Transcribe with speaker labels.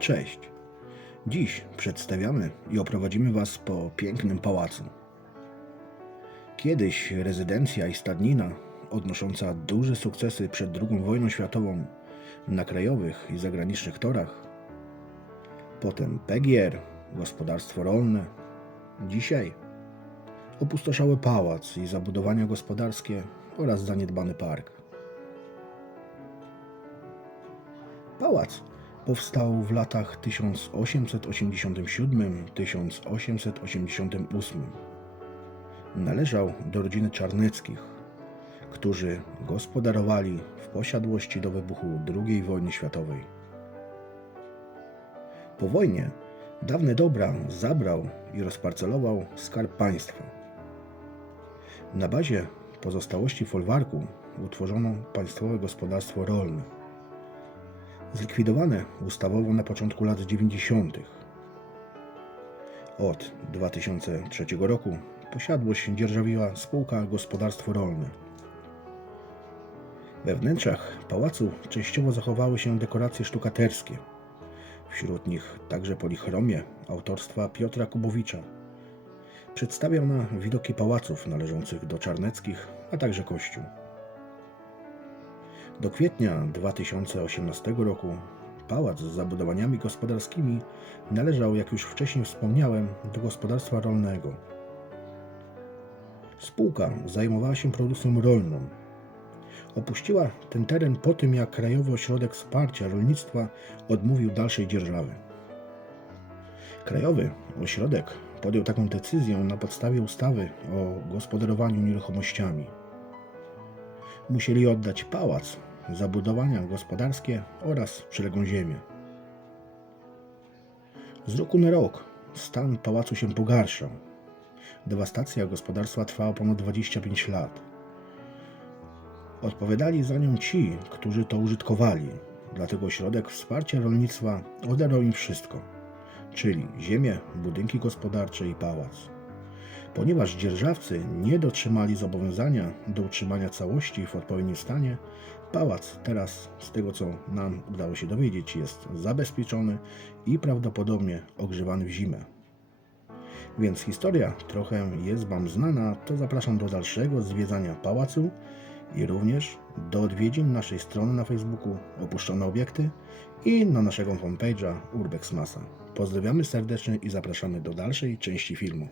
Speaker 1: Cześć. Dziś przedstawiamy i oprowadzimy Was po pięknym pałacu. Kiedyś rezydencja i stadnina, odnosząca duże sukcesy przed II wojną światową na krajowych i zagranicznych torach. Potem PGR, gospodarstwo rolne. Dzisiaj opustoszały pałac i zabudowania gospodarskie oraz zaniedbany park. Pałac powstał w latach 1887-1888. Należał do rodziny Czarneckich, którzy gospodarowali w posiadłości do wybuchu II wojny światowej. Po wojnie dawne dobra zabrał i rozparcelował Skarb Państwa. Na bazie pozostałości folwarku utworzono Państwowe Gospodarstwo Rolne zlikwidowane ustawowo na początku lat 90. Od 2003 roku posiadłość dzierżawiła spółka Gospodarstwo Rolne. We wnętrzach pałacu częściowo zachowały się dekoracje sztukaterskie. Wśród nich także polichromie autorstwa Piotra Kubowicza. Przedstawia ona widoki pałaców należących do Czarneckich, a także kościół. Do kwietnia 2018 roku pałac z zabudowaniami gospodarskimi należał, jak już wcześniej wspomniałem, do gospodarstwa rolnego. Spółka zajmowała się produkcją rolną. Opuściła ten teren po tym, jak Krajowy Ośrodek Wsparcia Rolnictwa odmówił dalszej dzierżawy. Krajowy Ośrodek podjął taką decyzję na podstawie ustawy o gospodarowaniu nieruchomościami musieli oddać pałac, zabudowania gospodarskie oraz przyległą ziemię. Z roku na rok stan pałacu się pogarszał. Dewastacja gospodarstwa trwała ponad 25 lat. Odpowiadali za nią ci, którzy to użytkowali, dlatego ośrodek wsparcia rolnictwa odebrał im wszystko, czyli ziemię, budynki gospodarcze i pałac. Ponieważ dzierżawcy nie dotrzymali zobowiązania do utrzymania całości w odpowiednim stanie, pałac teraz, z tego co nam udało się dowiedzieć, jest zabezpieczony i prawdopodobnie ogrzewany w zimę. Więc historia trochę jest Wam znana, to zapraszam do dalszego zwiedzania pałacu i również do odwiedzin naszej strony na Facebooku Opuszczone Obiekty i na naszego fanpage'a Urbex Masa. Pozdrawiamy serdecznie i zapraszamy do dalszej części filmu.